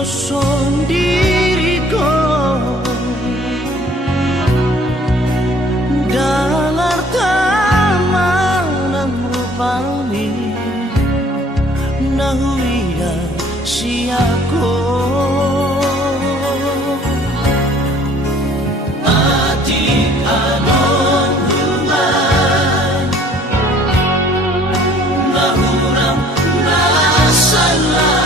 doson diriku dalar taman rupani nahuia siako mati anon rumah nahurang nasalah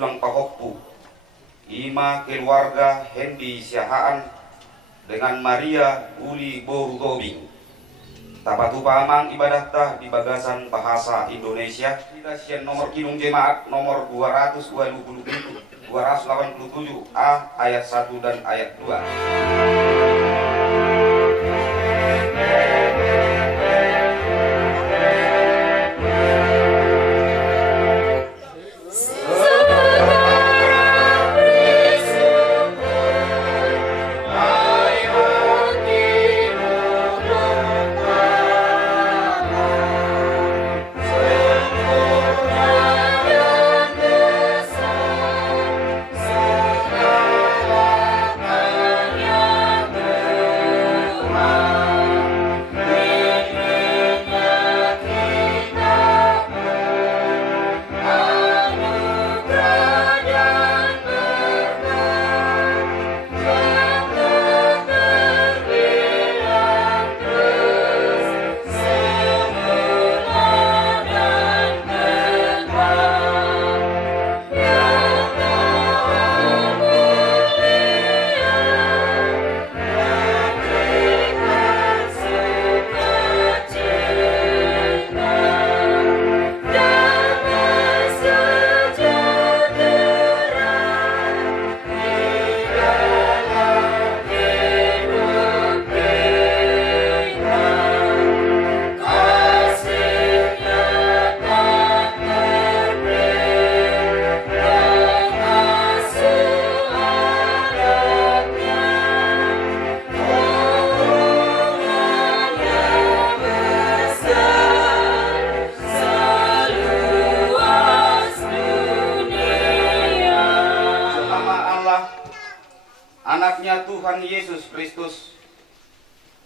Sulang Pahokpu Ima keluarga Hendi Siahaan dengan Maria Uli Boru Tobing tapatu pamang ibadah tah di bagasan bahasa Indonesia Sidasian nomor kidung jemaat nomor 287 A ayat 1 dan ayat 2.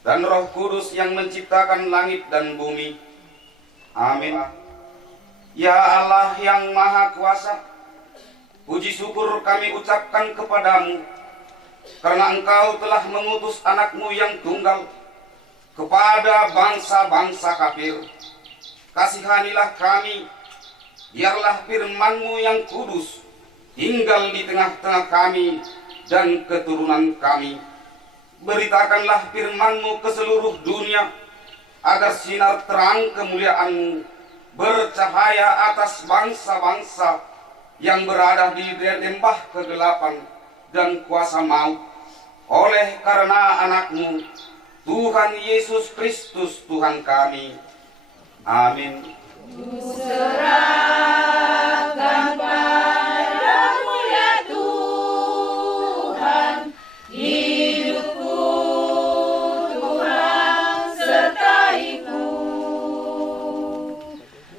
dan Roh Kudus yang menciptakan langit dan bumi. Amin. Ya Allah yang Maha Kuasa, puji syukur kami ucapkan kepadamu, karena Engkau telah mengutus anak-Mu yang tunggal kepada bangsa-bangsa kafir. Kasihanilah kami, biarlah firman-Mu yang kudus tinggal di tengah-tengah kami dan keturunan kami. Beritakanlah firman-Mu ke seluruh dunia, agar sinar terang kemuliaan-Mu bercahaya atas bangsa-bangsa yang berada di lembah kegelapan dan kuasa maut. Oleh karena anak-Mu, Tuhan Yesus Kristus Tuhan kami. Amin. Serahkan padamu ya Tuhan, hidupku Tuhan sertaiku.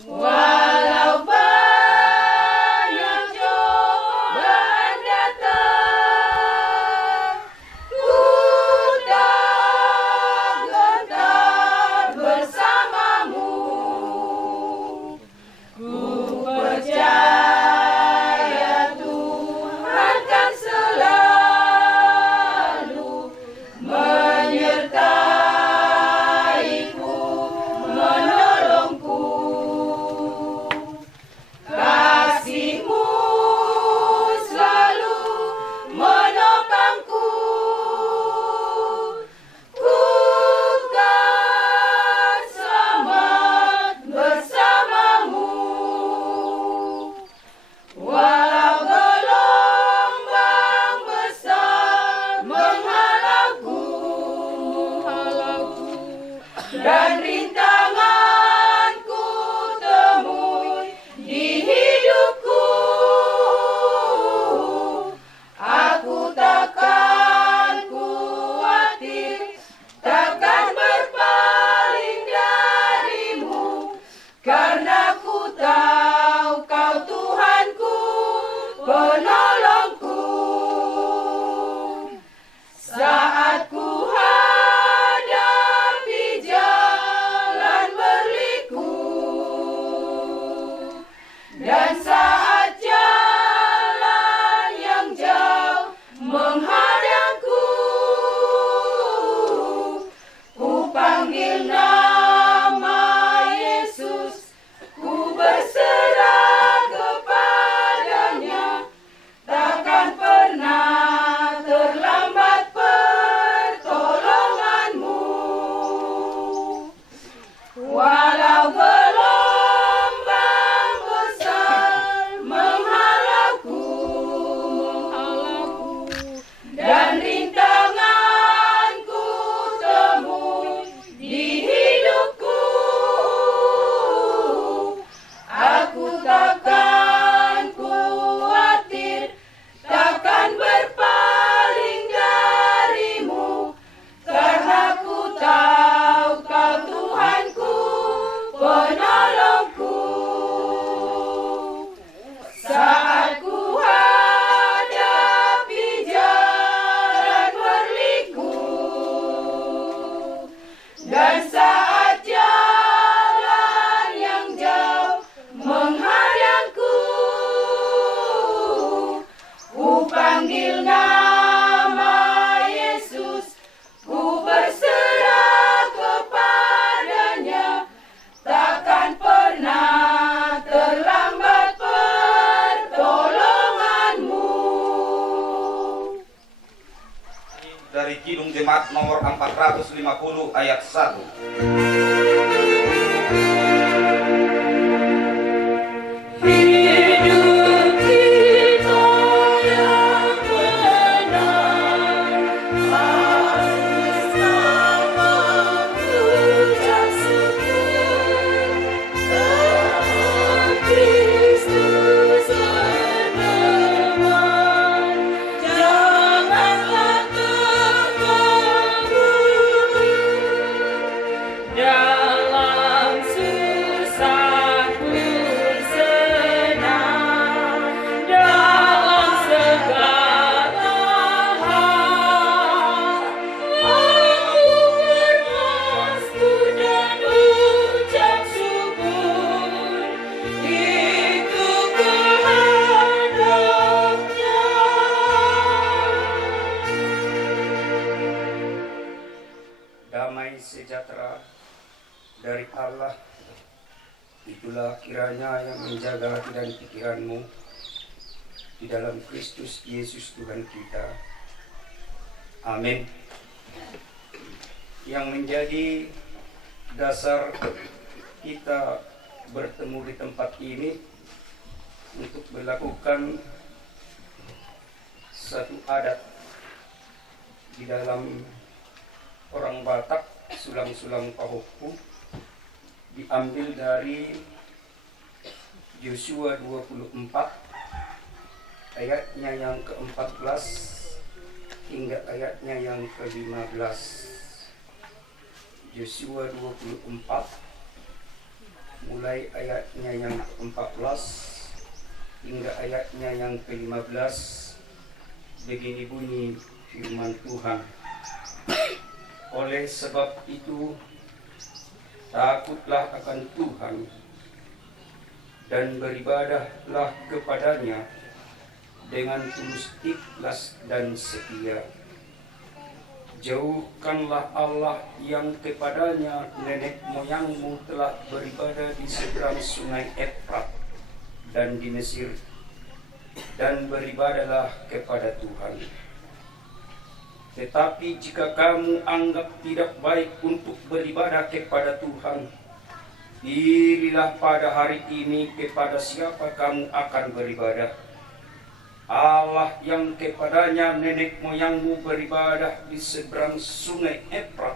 Walau banyak cobaan datang, ku tak gentar bersamamu. Ku percaya Tuhan kan selalu menyertaiku, menolongku. Kasih-Mu selalu menopangku. Ku kan selamat bersamamu. Walau gelombang besar menghalangku, dan rintangan ku temui di hidupku, aku takkan khawatir, takkan berpaling dari-Mu, karena ku tahu Kau Tuhanku, penolongku. Saat ku hadapi jalan berliku, dan saat jalan yang jauh menghadangku, ku panggil nama Yesus, ku berserah kepadanya, takkan pernah terlambat pertolongan-Mu. Walau gelombang besar menghalangku, dan rintangan ku temui di hidupku, aku takkan khawatir, takkan berpaling dari-Mu, karena ku tahu Kau Tuhanku, penolongku. Saat ku hadapi jalan berliku, dan saat jalan yang jauh menghadangku, ku panggil nama Yesus, ku berserah kepadanya, takkan pernah terlambat pertolongan-Mu. Dari Kidung Jemaat nomor 450 ayat 1. Hidup kita yang benar harus sama mengucap syukur, Kristus berteman, janganlah terganggu. dari Allah. Itulah kiranya yang menjaga hati dan pikiranmu di dalam Kristus Yesus Tuhan kita. Amin. Yang menjadi dasar kita bertemu di tempat ini untuk melakukan satu adat di dalam orang Batak, sulang-sulang pahopu, diambil dari Yosua 24 ayatnya yang ke-14 hingga ayatnya yang ke-15. Yosua 24 mulai ayatnya yang ke-14 hingga ayatnya yang ke-15. Begini bunyi firman Tuhan. Oleh sebab itu takutlah akan Tuhan dan beribadahlah kepadanya dengan tulus ikhlas dan setia. Jauhkanlah Allah yang kepadanya nenek moyangmu telah beribadah di seberang sungai Efrat dan di Mesir, dan beribadahlah kepada Tuhan. Tetapi jika kamu anggap tidak baik untuk beribadah kepada Tuhan, pilihlah pada hari ini kepada siapa kamu akan beribadah. Allah yang kepadanya nenek moyangmu beribadah di seberang sungai Efrat,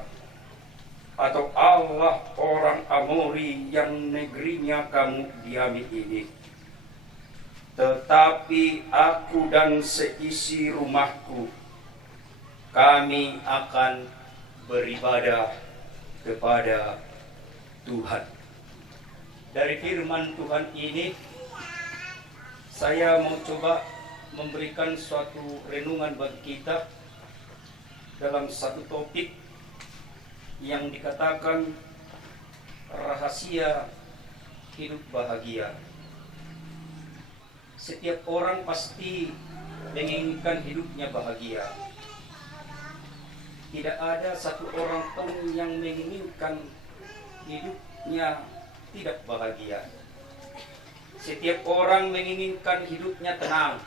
atau Allah orang Amori yang negerinya kamu diami ini. Tetapi aku dan seisi rumahku, kami akan beribadah kepada Tuhan. Dari firman Tuhan ini, saya mau coba memberikan suatu renungan bagi kita dalam satu topik yang dikatakan rahasia hidup bahagia. Setiap orang pasti menginginkan hidupnya bahagia. Tidak ada satu orang pun yang menginginkan hidupnya tidak bahagia. Setiap orang menginginkan hidupnya tenang.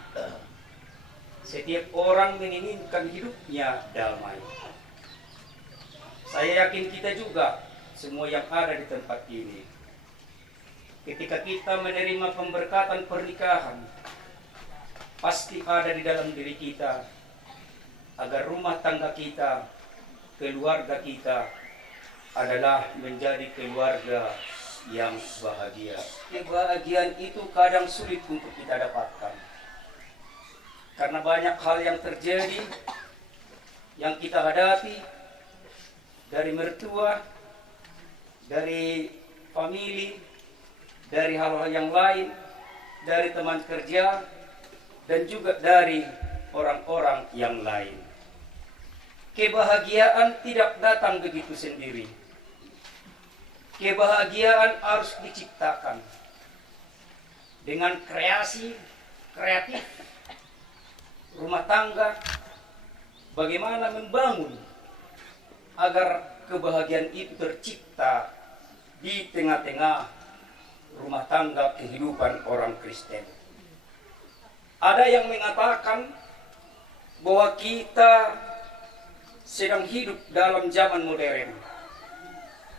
Setiap orang menginginkan hidupnya damai. Saya yakin kita juga, semua yang ada di tempat ini, ketika kita menerima pemberkatan pernikahan, pasti ada di dalam diri kita agar rumah tangga kita, keluarga kita adalah menjadi keluarga yang bahagia. Kebahagiaan itu kadang sulit untuk kita dapatkan karena banyak hal yang terjadi, yang kita hadapi, dari mertua, dari famili, dari hal-hal yang lain, dari teman kerja, dan juga dari orang-orang yang lain. Kebahagiaan tidak datang begitu sendiri. Kebahagiaan harus diciptakan dengan kreasi, kreatif, rumah tangga, bagaimana membangun agar kebahagiaan itu tercipta di tengah-tengah rumah tangga kehidupan orang Kristen. Ada yang mengatakan bahwa kita sedang hidup dalam zaman modern.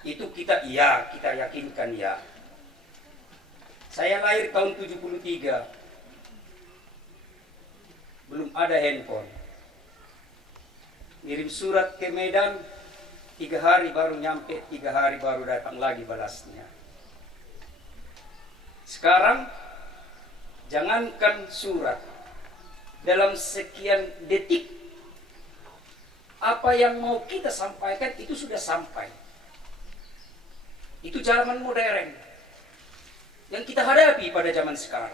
Itu kita yakinkan ya. Saya lahir tahun 73. Belum ada handphone. Ngirim surat ke Medan, 3 hari baru nyampe, 3 hari baru datang lagi balasnya. Sekarang, jangankan surat, dalam sekian detik, apa yang mau kita sampaikan itu sudah sampai. Itu zaman modern yang kita hadapi pada zaman sekarang.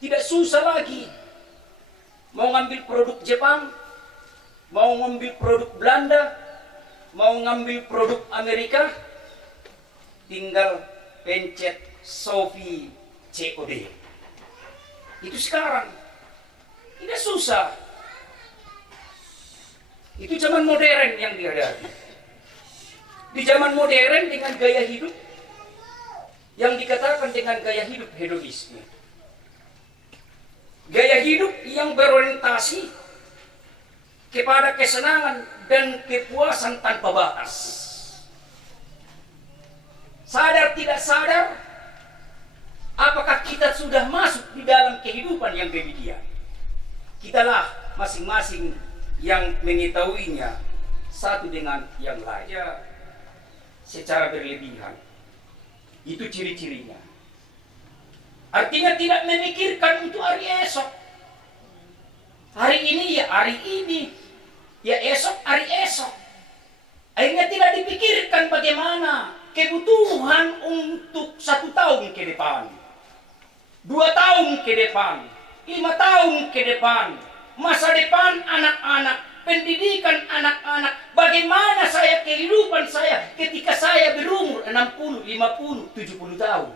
Tidak susah lagi mau ngambil produk Jepang, mau ngambil produk Belanda, mau ngambil produk Amerika, tinggal pencet Shopee COD. Itu sekarang tidak susah. Itu zaman modern yang dihadapi. Di zaman modern dengan gaya hidup yang dikatakan dengan gaya hidup hedonisme. Gaya hidup yang berorientasi kepada kesenangan dan kepuasan tanpa batas. Sadar tidak sadar, apakah kita sudah masuk di dalam kehidupan yang demikian? Kitalah masing-masing yang mengetahuinya satu dengan yang lain. Ya, secara berlebihan. Itu ciri-cirinya. Artinya tidak memikirkan untuk hari esok. Hari ini ya hari ini. Ya esok hari esok. Akhirnya tidak dipikirkan bagaimana kebutuhan untuk 1 tahun ke depan, 2 tahun ke depan, 5 tahun ke depan, masa depan anak-anak, pendidikan anak-anak, bagaimana saya kehidupan saya ketika saya berumur 60, 50, 70 tahun.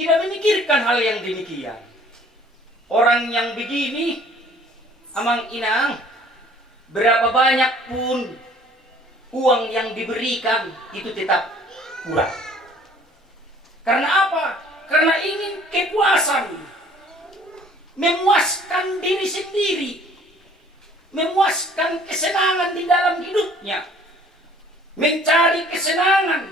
Tidak memikirkan hal yang demikian. Orang yang begini, amang inang, berapa banyak pun uang yang diberikan itu tetap kurang. Karena apa? Karena ingin kepuasan, memuaskan diri sendiri, memuaskan kesenangan di dalam hidupnya, mencari kesenangan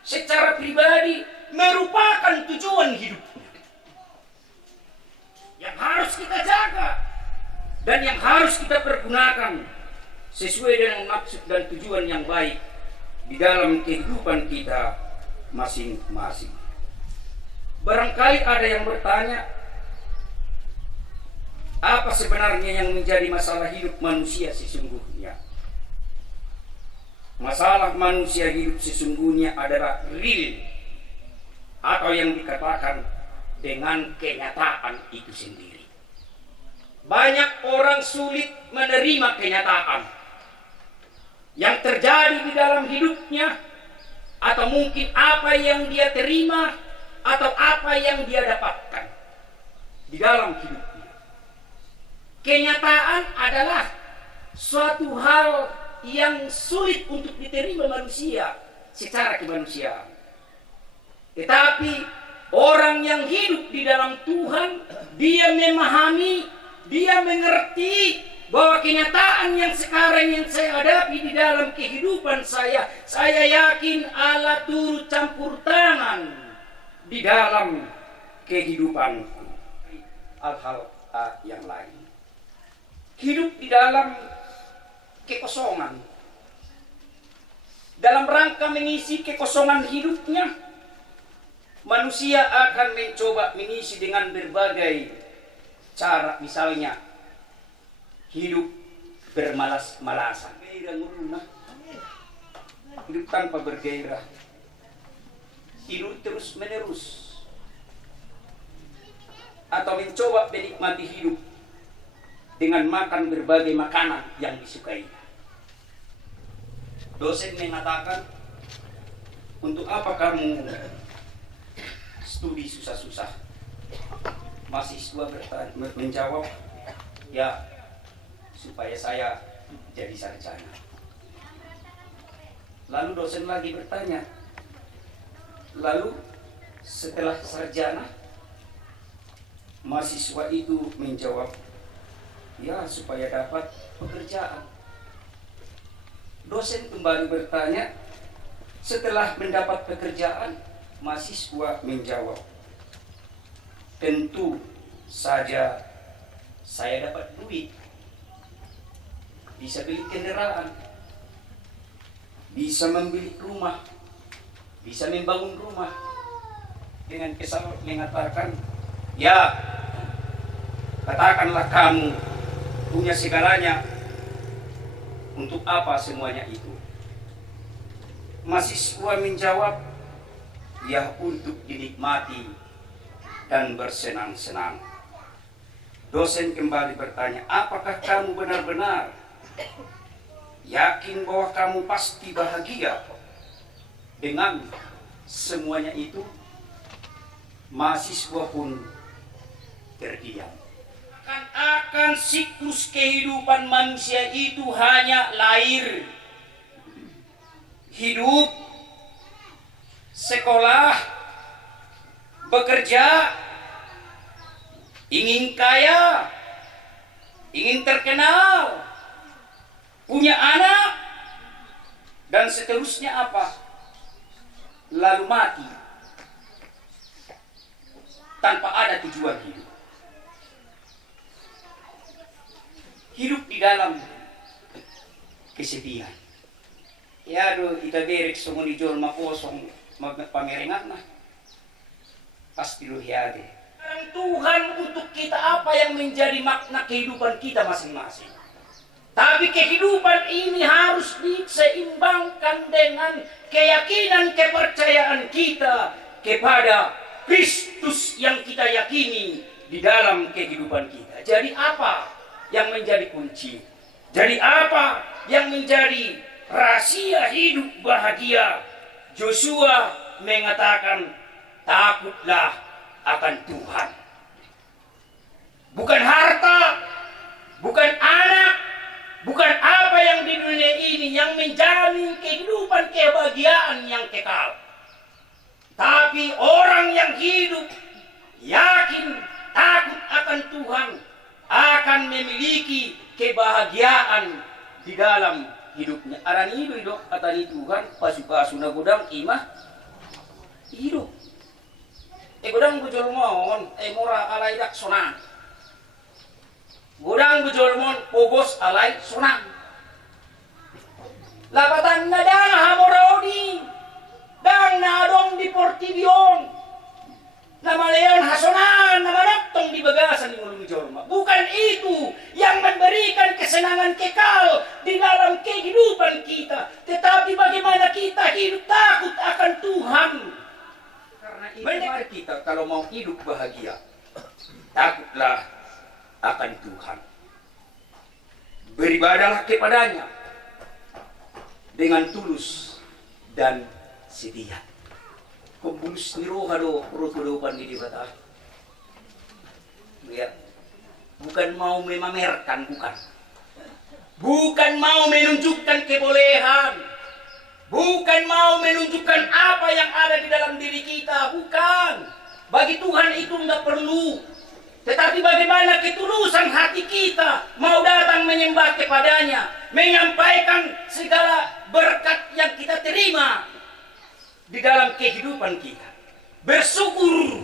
secara pribadi merupakan tujuan hidupnya yang harus kita jaga dan yang harus kita pergunakan sesuai dengan maksud dan tujuan yang baik di dalam kehidupan kita masing-masing. Barangkali ada yang bertanya, apa sebenarnya yang menjadi masalah hidup manusia sesungguhnya? Masalah manusia hidup sesungguhnya adalah real, atau yang dikatakan dengan kenyataan itu sendiri. Banyak orang sulit menerima kenyataan yang terjadi di dalam hidupnya, atau mungkin apa yang dia terima atau apa yang dia dapatkan di dalam hidupnya. Kenyataan adalah suatu hal yang sulit untuk diterima manusia secara kemanusiaan. Tetapi orang yang hidup di dalam Tuhan, dia memahami, dia mengerti bahwa kenyataan yang sekarang yang saya hadapi di dalam kehidupan saya yakin Allah turut campur tangan di dalam kehidupanku. Hal-hal yang lain. Hidup di dalam kekosongan. Dalam rangka mengisi kekosongan hidupnya, manusia akan mencoba mengisi dengan berbagai cara, misalnya hidup bermalas-malasan, hidup tanpa bergairah, hidup terus menerus, atau mencoba menikmati hidup dengan makan berbagai makanan yang disukai. Dosen mengatakan, untuk apa kamu studi susah-susah? Mahasiswa menjawab, ya supaya saya jadi sarjana. Lalu dosen lagi bertanya, lalu setelah sarjana? Mahasiswa itu menjawab, ya supaya dapat pekerjaan. Dosen kembali bertanya, setelah mendapat pekerjaan? Mahasiswa menjawab, tentu saja saya dapat duit, bisa beli kendaraan, bisa membeli rumah, bisa membangun rumah. Dengan kesal mengatakan, ya katakanlah kamu punya segalanya, untuk apa semuanya itu? Mahasiswa menjawab, ya untuk dinikmati dan bersenang-senang. Dosen kembali bertanya, apakah kamu benar-benar yakin bahwa kamu pasti bahagia dengan semuanya itu? Mahasiswa pun terdiam. Akan siklus kehidupan manusia itu hanya lahir, hidup, sekolah, bekerja, ingin kaya, ingin terkenal, punya anak, dan seterusnya apa? Lalu mati tanpa ada tujuan hidup. Hidup di dalam kesedihan. Ya do kita derek sungun di jol makosong pameringan nah. Pasti lu hiade. Tuhan untuk kita apa yang menjadi makna kehidupan kita masing-masing. Tapi kehidupan ini harus diseimbangkan dengan keyakinan kepercayaan kita kepada Kristus yang kita yakini di dalam kehidupan kita. Jadi apa yang menjadi kunci? Jadi apa yang menjadi rahasia hidup bahagia? Joshua mengatakan, takutlah akan Tuhan. Bukan harta, bukan anak, bukan apa yang di dunia ini yang menjamin kehidupan kebahagiaan yang kekal. Tapi orang yang hidup yakin takut akan Tuhan akan memiliki kebahagiaan di dalam hidupnya. Aran hidup atani Tuhan pasu-pasu na godang imah hidup. Godang bujol mohon mora alai dak sonang. Godang bujol mohon pogos alai sonang. Labatan na dang hamorodi dang nadong di Portibion. Namalayan hasonan, namanaktong di bagasan di Mulung Jorma. Bukan itu yang memberikan kesenangan kekal di dalam kehidupan kita. Tetapi bagaimana kita hidup takut akan Tuhan. Karena itu mari kita kalau mau hidup bahagia, takutlah akan Tuhan. Beribadahlah kepadanya dengan tulus dan setia. Pembulus niro kado perut-perupan di bata. Lihat, bukan mau memamerkan, bukan. Bukan mau menunjukkan kebolehan. Bukan mau menunjukkan apa yang ada di dalam diri kita, bukan. Bagi Tuhan itu enggak perlu. Tetapi bagaimana ketulusan hati kita mau datang menyembah kepadanya, menyampaikan segala berkat yang kita terima di dalam kehidupan kita. Bersyukur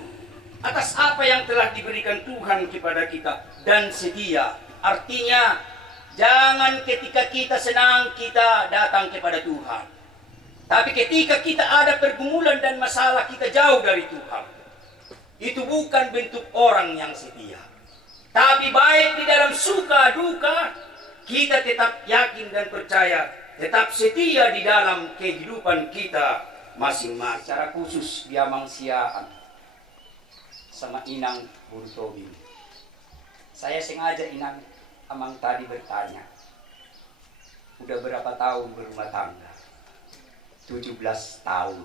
atas apa yang telah diberikan Tuhan kepada kita dan setia. Artinya jangan ketika kita senang kita datang kepada Tuhan. Tapi ketika kita ada pergumulan dan masalah kita jauh dari Tuhan. Itu bukan bentuk orang yang setia. Tapi baik di dalam suka duka kita tetap yakin dan percaya, tetap setia di dalam kehidupan kita masing-masing. Secara khusus Biamang Siaan sama Inang Burtobi. Saya sengaja Inang Amang tadi bertanya, udah berapa tahun berumah tangga? 17 tahun.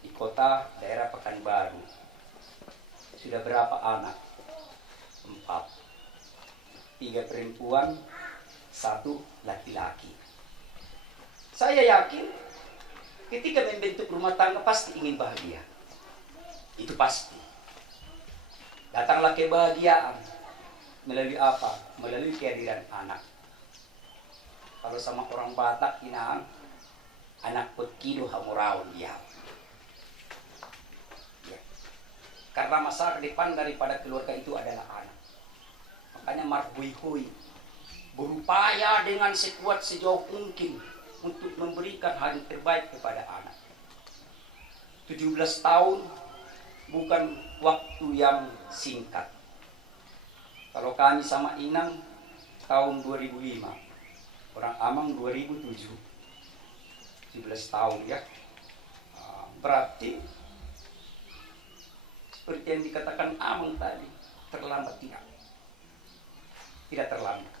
Di kota daerah Pekanbaru. Sudah berapa anak? 4. 3 perempuan, 1 laki-laki. Saya yakin ketika membentuk rumah tangga pasti ingin bahagia. Itu pasti. Datanglah kebahagiaan. Melalui apa? Melalui kehadiran anak. Kalau sama orang Batak, Inang, anak pekido hamuraon dia. Ya. Karena masa depan daripada keluarga itu adalah anak. Makanya marhui-hui berupaya dengan sekuat sejauh mungkin untuk memberikan hal yang terbaik kepada anak. 17 tahun bukan waktu yang singkat. Kalau kami sama Inang tahun 2005, orang Amang 2007, 17 tahun ya. Berarti seperti yang dikatakan Amang tadi, terlambat tidak. Tidak terlambat.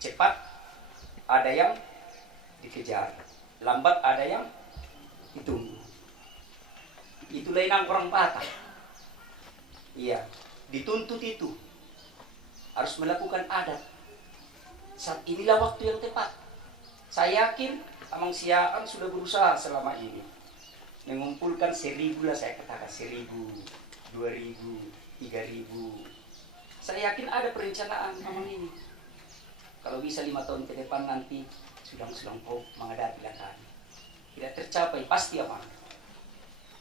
Cepat ada yang dikejar, lambat ada yang ditunggu. Itulah yang orang Batak. Iya, dituntut itu harus melakukan adat saat inilah waktu yang tepat. Saya yakin Amang Siaan sudah berusaha selama ini mengumpulkan 1.000 lah, saya katakan 1.000, 2.000, 3.000. Saya yakin ada perencanaan Amang ini. Kalau bisa 5 tahun ke depan nanti sudah menghadapi kami. Tidak tercapai pasti Amang.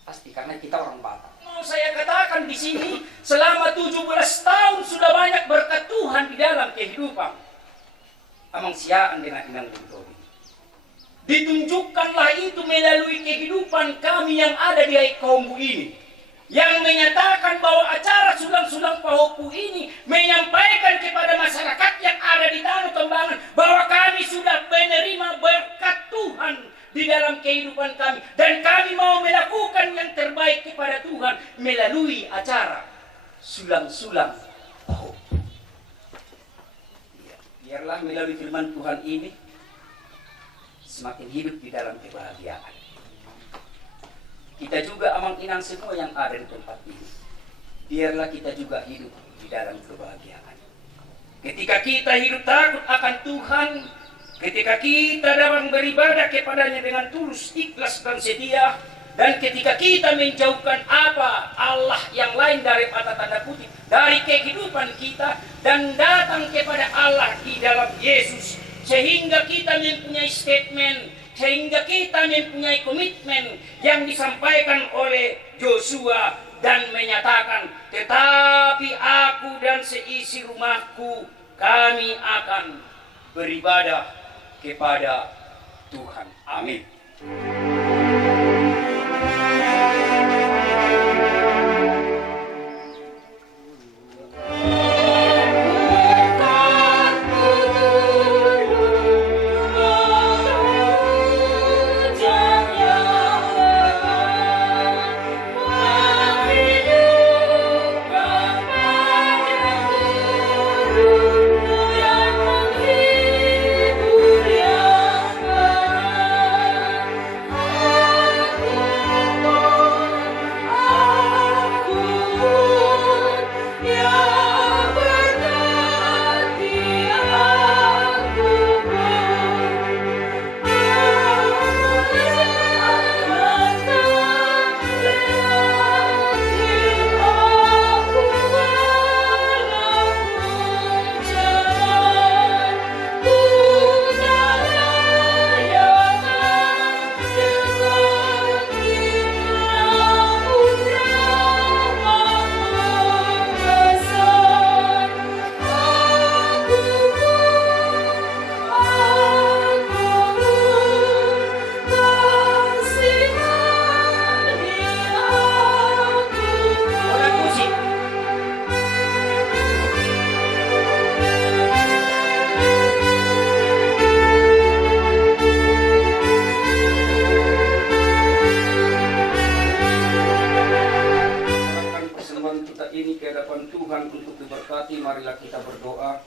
Pasti karena kita orang Batak. Mau saya katakan di sini selama 17 tahun sudah banyak berkat Tuhan di dalam kehidupan Amang Siaan dengan Inang Guntori. Ditunjukkanlah itu melalui kehidupan kami yang ada di Aikombu ini, yang menyatakan bahwa acara Sulang-Sulang Pahopu ini menyampaikan kepada masyarakat yang ada di Danau Tembangan bahwa kami sudah menerima berkat Tuhan di dalam kehidupan kami, dan kami mau melakukan yang terbaik kepada Tuhan melalui acara Sulang-Sulang Pahopu. Biarlah melalui firman Tuhan ini semakin hidup di dalam kebahagiaan. Kita juga Amang Inang semua yang ada di tempat ini, biarlah kita juga hidup di dalam kebahagiaan. Ketika kita hidup takut akan Tuhan, ketika kita dapat beribadah kepadanya dengan tulus, ikhlas dan setia, dan ketika kita menjauhkan apa Allah yang lain daripada tanda kutip dari kehidupan kita dan datang kepada Allah di dalam Yesus, sehingga kita mempunyai statement, sehingga kita mempunyai komitmen yang disampaikan oleh Joshua dan menyatakan, tetapi aku dan seisi rumahku, kami akan beribadah kepada Tuhan. Amin. Marilah kita berdoa.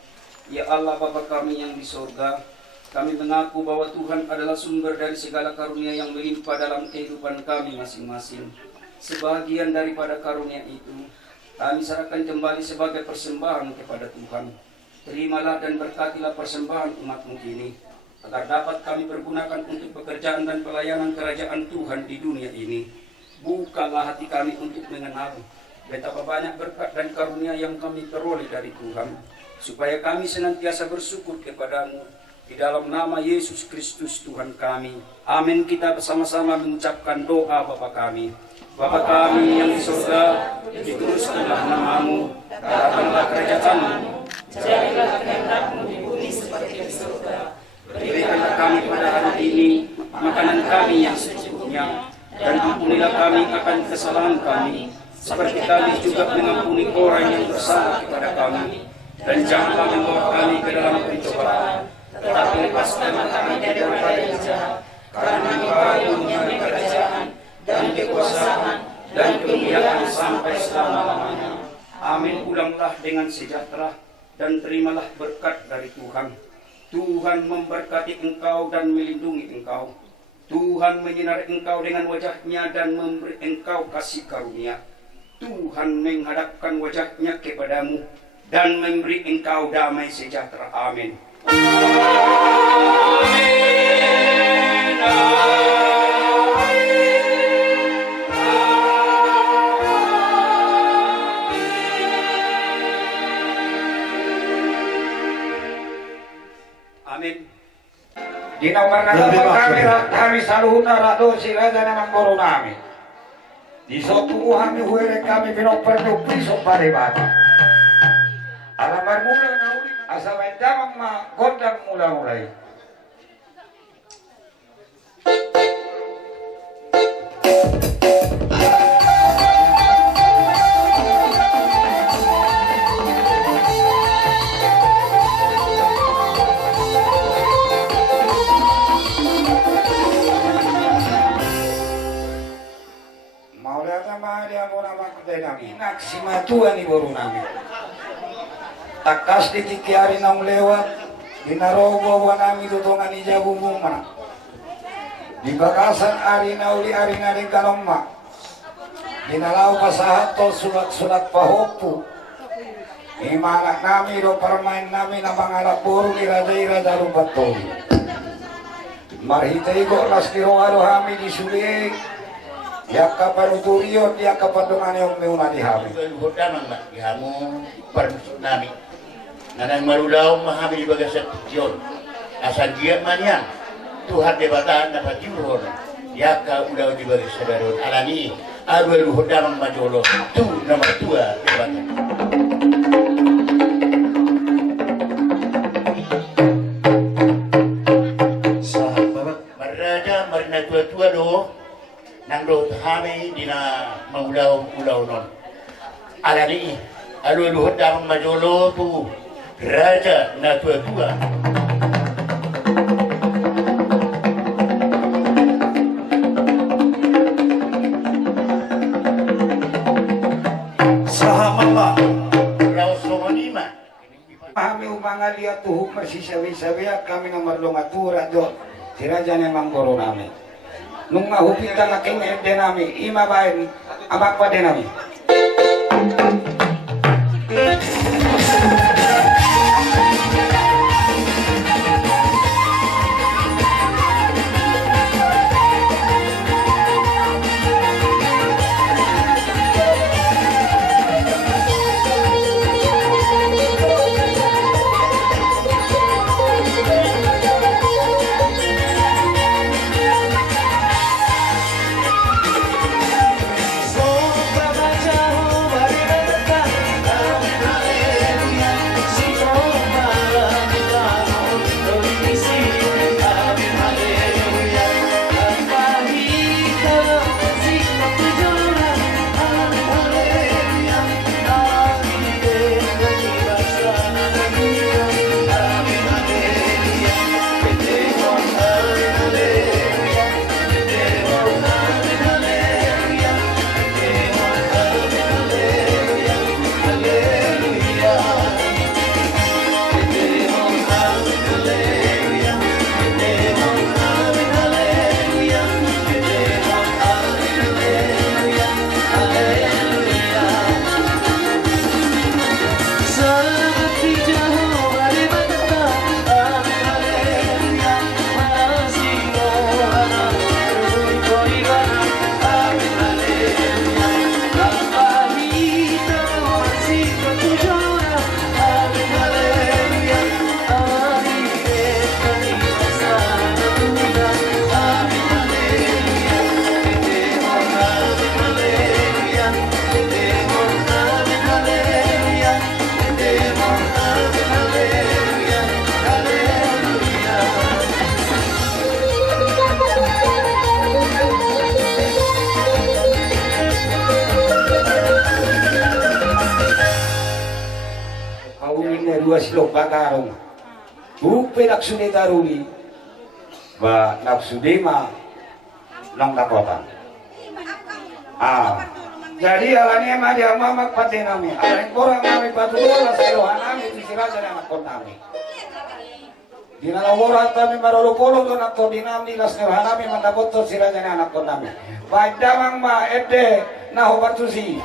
Ya Allah Bapa kami yang di sorga, kami mengaku bahwa Tuhan adalah sumber dari segala karunia yang melimpah dalam kehidupan kami masing-masing. Sebagian daripada karunia itu kami serahkan kembali sebagai persembahan kepada Tuhan. Terimalah dan berkatilah persembahan umat-Mu ini, agar dapat kami pergunakan untuk pekerjaan dan pelayanan kerajaan Tuhan di dunia ini. Bukalah hati kami untuk mengenal betapa banyak berkat dan karunia yang kami peroleh dari Tuhan, supaya kami senantiasa bersyukur kepadamu di dalam nama Yesus Kristus Tuhan kami. Amin. Kita bersama-sama mengucapkan doa Bapa kami. Bapa kami yang di surga, dikuduskanlah namamu, datanglah kerajaan-Mu, jadilah kehendak-Mu di bumi seperti di surga. berikanlah kami pada hari ini makanan kami yang secukupnya, dan ampunilah kami akan kesalahan kami, seperti kami juga mengampuni orang yang bersalah kepada kami. Dan janganlah membawa kami ke dalam pencobaan, tetapi lepaskanlah kami daripada yang jahat. Karena Engkau yang kerajaan dan kekuasaan dan kemuliaan sampai selama-lamanya. Amin. Pulanglah dengan sejahtera dan terimalah berkat dari Tuhan. Tuhan memberkati engkau dan melindungi engkau. Tuhan menyinari engkau dengan wajah-Nya dan memberi engkau kasih karunia. Tuhan menghadapkan wajah-Nya kepadamu dan memberi engkau damai sejahtera. Amin. Amin. Di nomor kami saluhuna rado sila na ng koro namin. Di sotuhan ni huwere kami pinoperno piso paribata. Alamar mula na ulit asa may damang magondang mula-mulay. Si matuan ni boro namin. Takas di kikiari ng lewat, dinarogo wa namin tutungan ni Jabumuma. Di bakasan ari na uli ari na rin kaloma. Dinalaw pa sa hato sulat-sulat pahopo. Imanak namin do parmain namin ang mga lapuro ni Raja-Raja Rubatoli. Marhitay ko las kiro-aro hami di sulieg. Ya kapanuturio dia kapadungan yung meuna di hami. Hudaman na gihamo permisyon nami. Nanang marulaw mahami di bagasat Diyon. Asal dia manian Tuhan debataan dapat juror. Ya ka udah di bagasat daron alani arwel hudaman majolo tu nomor 2 debatan. Sahabat Maraja marina tua-tua do nang do hami dina maulau-ulau non. Alani alu-alu hodang majolo tu raja na tua-tua. Sahamama Rao somanima. Kami umanga lihat tuh marsisawi-sawi kami ng marlungatura do. Si Raja ng manggoro namin. Nung mahupitan na king ede namin, imabayin, amak pa din namin. Silok bakarong bupe naksude daruli ba naksudema nang nakota jadi alanya mah dia mamak pate nami alain korang nami batu bola selohan nami disiraja anak kon nami dina lawora kami marolo polo to nakto dinami las selohan nami mandapot to siraja anak kon nami baik damang ma ede naho batusi.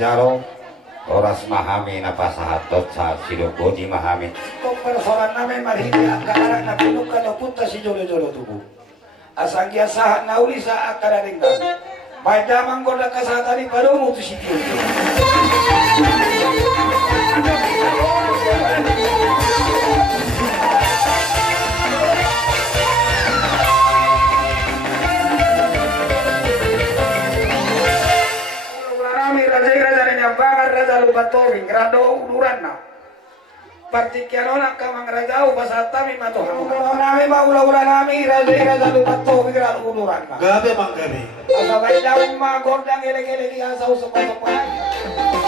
Jaro oras mahami na pasahatot sa siluko di mahami kung persoalan namin marhili ang kaarak na pinuka na punta si jolo-jolo tubo asang giyasahan na uli sa akara ringgan may damang gola kasatari baru mo to si Jolo Raja lubatowing grado uluran na partikianona kamang raja ubasata mi mato hamu nami maula-ula nami raja lubatowing grado uluran na Gabi mang gabi. asabay daw magordang elek-elek asa usap-usap